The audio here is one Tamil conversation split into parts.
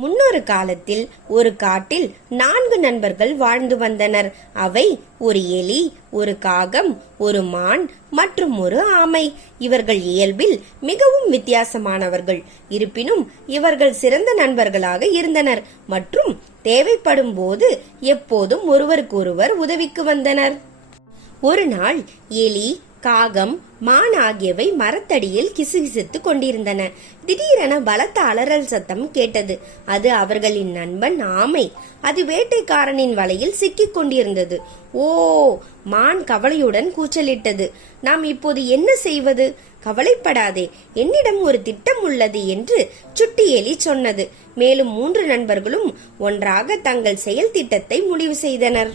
முன்னொரு காலத்தில் ஒரு காட்டில் 4 நண்பர்கள் வாழ்ந்து வந்தனர். அவை ஒரு எலி, ஒரு காகம், ஒரு மான் மற்றும் ஒரு ஆமை. இவர்கள் இயல்பில் மிகவும் வித்தியாசமானவர்கள். இருப்பினும் இவர்கள் சிறந்த நண்பர்களாக இருந்தனர் மற்றும் தேவைப்படும் போது எப்போதும் ஒருவருக்கொருவர் உதவிக்கு வந்தனர். ஒரு நாள் எலி, காகம், மான் ஆகியவை மரத்தடியில் கிசுகிசுத்துக் கொண்டிருந்தன. திடீரென பலத்த அலறல் சத்தம் கேட்டது. அது அவர்களின் நண்பன் ஆமை. அது வேட்டைக்காரனின் வலையில் சிக்கிக் கொண்டிருந்தது. ஓ! மான் கவலையுடன் கூச்சலிட்டது. நாம் இப்போது என்ன செய்வது? கவலைப்படாதே, என்னிடம் ஒரு திட்டம் உள்ளது என்று சுட்டி எலி சொன்னது. மேலும் 3 நண்பர்களும் ஒன்றாக தங்கள் செயல் திட்டத்தை முடிவு செய்தனர்.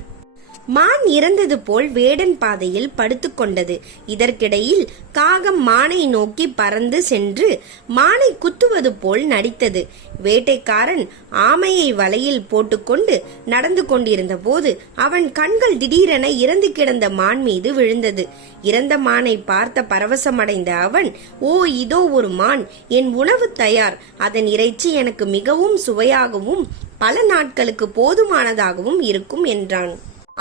மான் இறந்தது போல் வேடன் பாதையில் படுத்துக் கொண்டது. இதற்கிடையில் காகம் மானை நோக்கி பறந்து சென்று மானை குத்துவது போல் நடித்தது. வேட்டைக்காரன் ஆமையை வலையில் போட்டுக்கொண்டு நடந்து கொண்டிருந்த போது அவன் கண்கள் திடீரென இறந்து கிடந்த மான் மீது விழுந்தது. இறந்த மானை பார்த்த பரவசமடைந்த அவன், ஓ, இதோ ஒரு மான், என் உணவு தயார். அதன் இறைச்சி எனக்கு மிகவும் சுவையாகவும் பல நாட்களுக்கு போதுமானதாகவும் இருக்கும் என்றான்.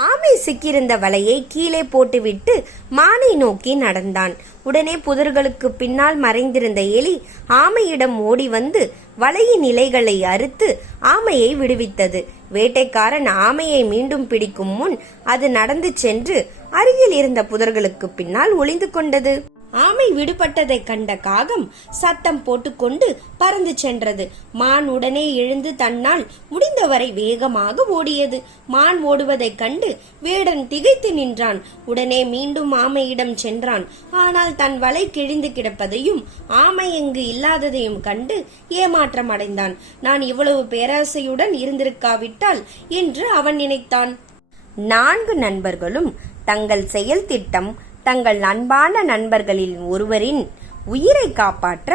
ஆமை சிக்கியிருந்த வலையை கீழே போட்டுவிட்டு மானை நோக்கி நடந்தான். உடனே புதர்களுக்கு பின்னால் மறைந்திருந்த எலி ஆமையிடம் ஓடி வந்து வலையின் இலைகளை அறுத்து ஆமையை விடுவித்தது. வேட்டைக்காரன் ஆமையை மீண்டும் பிடிக்கும் முன் அது நடந்து சென்று அருகில் இருந்த புதர்களுக்கு பின்னால் ஒளிந்து கொண்டது. ஆமை விடுபட்டதை கண்ட காகம் சத்தம் போட்டுக்கொண்டு பறந்து சென்றது. மான் உடனே எழுந்து தன்னால் முடிந்தவரை வேகமாக ஓடியது. மான் ஓடுவதைக் கண்டு வேடன் திகைத்து நின்றான். உடனே மீண்டும் ஆமையிடம் சென்றான். ஆனால் தன் வலை கிழிந்து கிடப்பதையும் ஆமை எங்கு இல்லாததையும் கண்டு ஏமாற்றம் அடைந்தான். நான் இவ்வளவு பேராசையுடன் இருந்திருக்காவிட்டால் என்று அவன் நினைத்தான். 4 நண்பர்களும் தங்கள் செயல் திட்டம் தங்கள் அன்பான நண்பர்களில் ஒருவரின் உயிரை காப்பாற்ற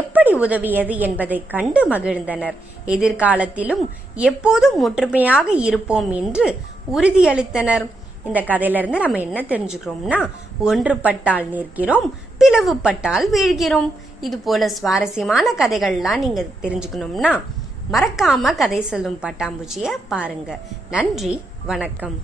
எப்படி உதவியது என்பதை கண்டு மகிழ்ந்தனர். எதிர்காலத்திலும் எப்போதும் ஒற்றுமையாக இருப்போம் என்று உறுதியளித்தனர். இந்த கதையிலிருந்து நம்ம என்ன தெரிஞ்சுக்கிறோம்னா, ஒன்றுபட்டால் நிற்கிறோம், பிளவுபட்டால் வீழ்கிறோம். இது போல சுவாரஸ்யமான கதைகள்லாம் நீங்க தெரிஞ்சுக்கணும்னா மறக்காம கதை சொல்லும் பட்டாம்பூச்சியை பாருங்க. நன்றி, வணக்கம்.